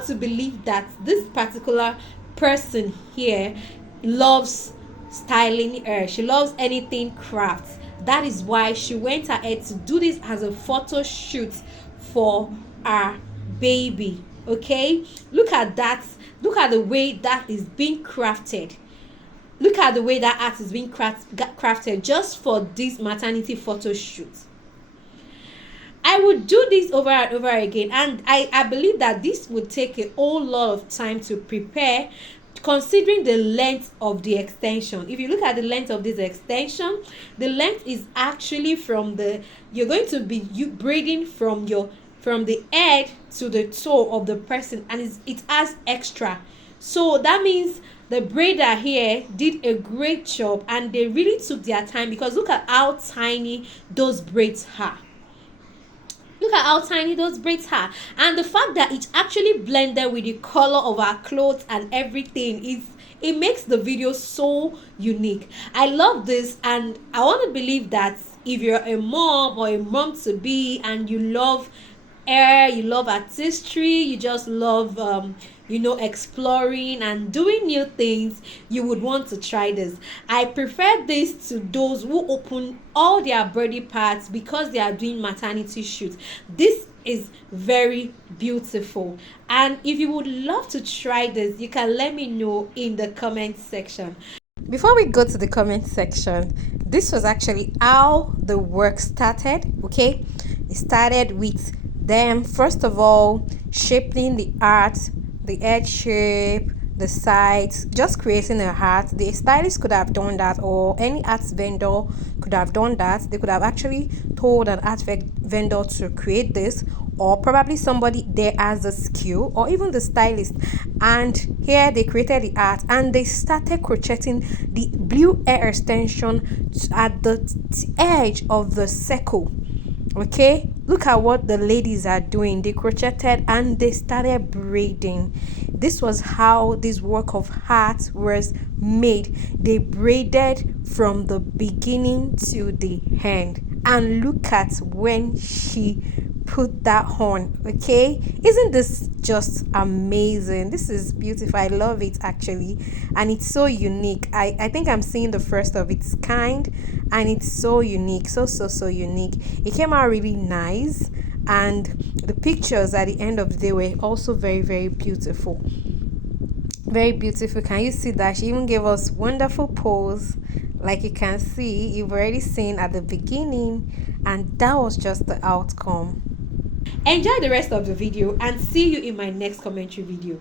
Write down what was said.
got to believe that this particular person here loves styling her. She loves anything crafts. That is why she went ahead to do this as a photo shoot for her baby. Okay, look at that. Look at the way that is being crafted. Look at the way that art is being crafted just for this maternity photo shoot. I would do this over and over again, and I believe that this would take a whole lot of time to prepare, considering the length of the extension. If you look at the length of this extension, the length is actually from the, you're going to be braiding from the head to the toe of the person, and it has extra. So that means the braider here did a great job, and they really took their time, because look at how tiny those braids are. Look at how tiny those braids are, and the fact that it actually blended with the color of our clothes and everything, it makes the video so unique. I love this, and I want to believe that if you're a mom or a mom to be, and you love hair, you love artistry, you just love exploring and doing new things, you would want to try this. I prefer this to those who open all their body parts because they are doing maternity shoots. This is very beautiful, and if you would love to try this, you can let me know in the comment section. Before we go to the comment section, this was actually how the work started. Okay, it started with them first of all shaping the art, the edge shape, the sides, just creating a heart. The stylist could have done that, or any art vendor could have done that. They could have actually told an art vendor to create this, or probably somebody there has a skill, or even the stylist. And here they created the art, and they started crocheting the blue hair extension at the edge of the circle. Okay, look at what the ladies are doing. They crocheted and they started braiding. This was how this work of art was made. They braided from the beginning to the end, and look at when she put that on. Okay, isn't this just amazing? This is beautiful. I love it actually, and it's so unique. I think I'm seeing the first of its kind, and it's so unique, so unique. It came out really nice, and the pictures at the end of the day were also very beautiful. Very beautiful. Can you see that? She even gave us wonderful pose, like you can see. You've already seen at the beginning, and that was just the outcome. Enjoy the rest of the video, and see you in my next commentary video.